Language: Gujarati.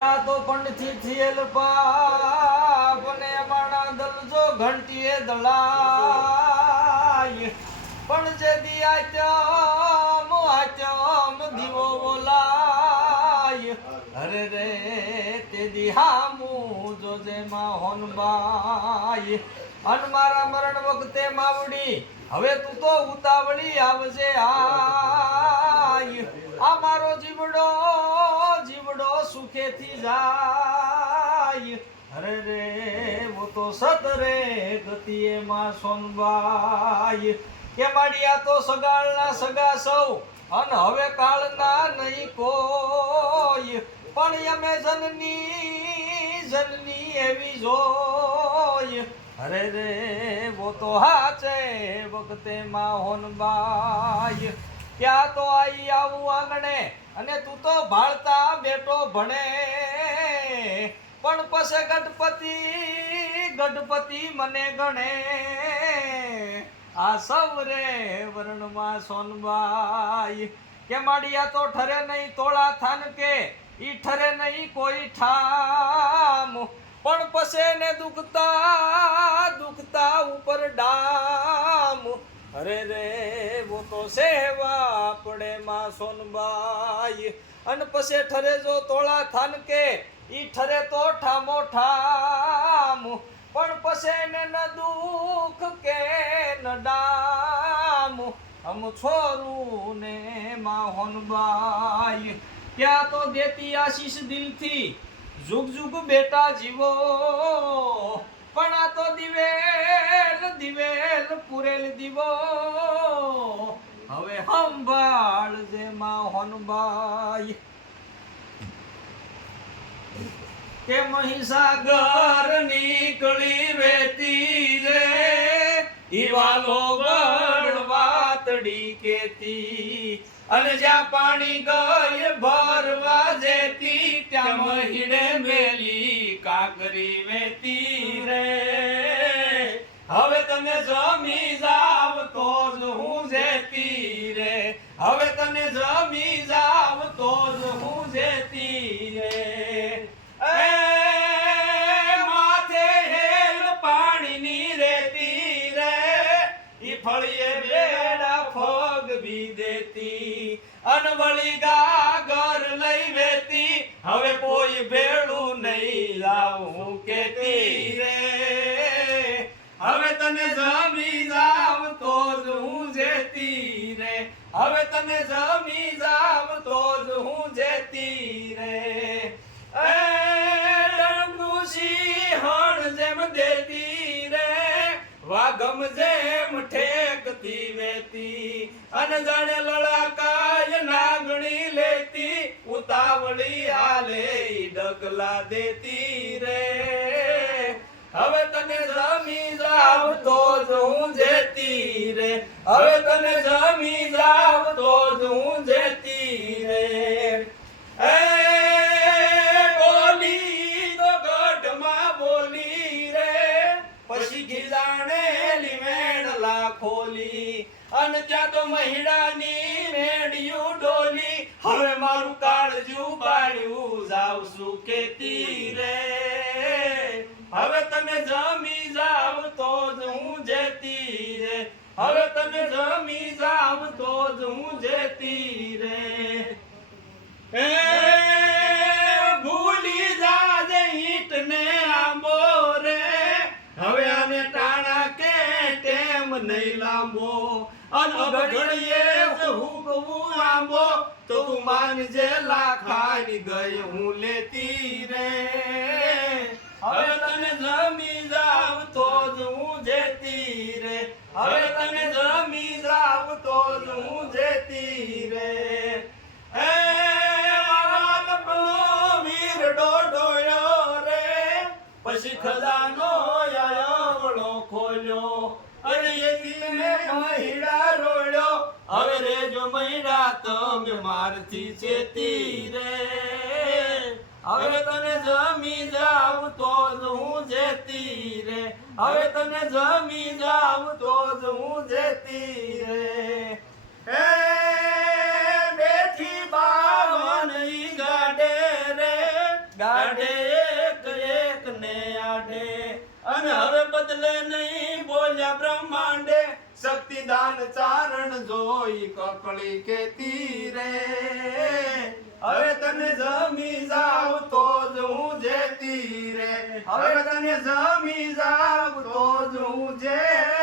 તો પંડથી થયેલ પાપ ને માણા દલજો ઘંટીએ દળાય પણ જે દિયાચમ આચમ દીવો બોલાય અરે રે તે દિહામું જોજે માં હોનબાઈ અન મારા મરણ વખતે માવડી હવે તું તો ઉતાવળી આવજે આય આ મારો જીવડો સુખેથી જાય અરે રે વો તો સતરે ગતિએ માં સોનબાઈ કે માડિયા તો સગાળના સગા સૌ અન હવે કાળના નહીં કોઈ પણ અમે જનની એવી જોય અરે રે વો તો હાચે વખતે માં હોનબાઈ ક્યાં તો આઈ આવું આંગણે અને તું તો ભાળતા બેટો ભણે પણ પછી ગઢપતિ મને ગણે આ સૌરે વર્ણમાં સોનબાઈ કે માડિયા તો ઠરે નહીં તોળા થાન કે ઈ ઠરે નહીં કોઈ ઠામ પણ પછી ને દુખતા ઉપર ડામ અરે રે વો તો સેવા પડે માં સોનબાઈ અન પછી ઠરે જો તોળા થાન કે ઈ ઠરે તો ઠામો ઠામ પણ પછી ને ન દુખ કે ન ડામ અમ છોરું ને માં હોનબાઈ ક્યાં તો દેતી આશીષ દિલથી જુગ જુગ બેટા જીવો પણ આ તો દિવેલ પુરેલ દીવો હવે સંભાળ જે માં હોનબાઈ કે મહીસાગર નીકળી વેતી રે ઈવાલો ગઢ વાતડી કેતી અને જ્યાં પાણી ગઈ ભરવા જેતી ત્યાં મહીડે મેલી કાકરી વેતી રે હવે તને જમી જાવ તો જ હું જેતી રે હવે તને જમી જાવ તો જ હું જેતી રે એ માથે હેલ પાણીની રેતી રે ઈ ફળીએ બેડા ફોગવી દેતી અનવળી ગાગર લઈ વેતી હવે કોઈ ભેળું નહીં લાવું કેતી રે હવે તને જમી જાવ તો જ હું જેતી રે હવે તને જમી જાવ તો જ હું જેતી રે એ સિંહણ જેમ દેતી રે વાગમ જેમ ઠેકતી વેતી અન જાણે લડાકાય નાગણી લેતી ઉતાવળી હાલે ડગલા દેતી રે હવે તને જમી જાવ તો જ હું જેતી રે હવે તને જમી જાવ તો જ હું જેતી રે એ બોલી તો ગઢમાં બોલી રે પછી ગીજાણેલી મેણલા ખોલી અને ત્યાં તો મહિડાની મેડિયું ડોલી હવે મારું કાળજું બાળ્યું જાવ શું કેતી રે હવે તને જમી જાવ તો જ હું જેતી રે હવે તને જમી જાવ તો જ હું જેતી રે એ ભૂલી જાજે ઈટ ને આંબો રે હવે આને ટાણા કે ટેમ નહીં લાંબો અન ઘડીએ હુકવું આંબો તો તું માનજે લાખાની ગઈ હું લેતી રે હવે તને જમી જાવ તો જ હું જેતી રે હવે તને જમી જાવ તો જ હું જેતી રે એ વીર ડોડોયો રે પછી ખજાનો યાવળો ખોલ્યો અને એથી મહિડા રોડ્યો હવે રે જો મહિડા તમે મારથી ચેતી રે હવે તને જમી જાવ તો જ હું જેતી રે હવે તને જમી જાવ તો જ હું જેતી રે એ બેઠી બાવન ઈ ગાડે રે ગાડે એક એક ને આડે અને હવે બદલે નહીં બોલ્યા બ્રહ્માંડે શક્તિદાન ચારણ જોઈ કકળી કેતી રે હવે તને જમી જાવ તો જ હું જેતી રે હવે તને જમી જાવ તો જ હું જે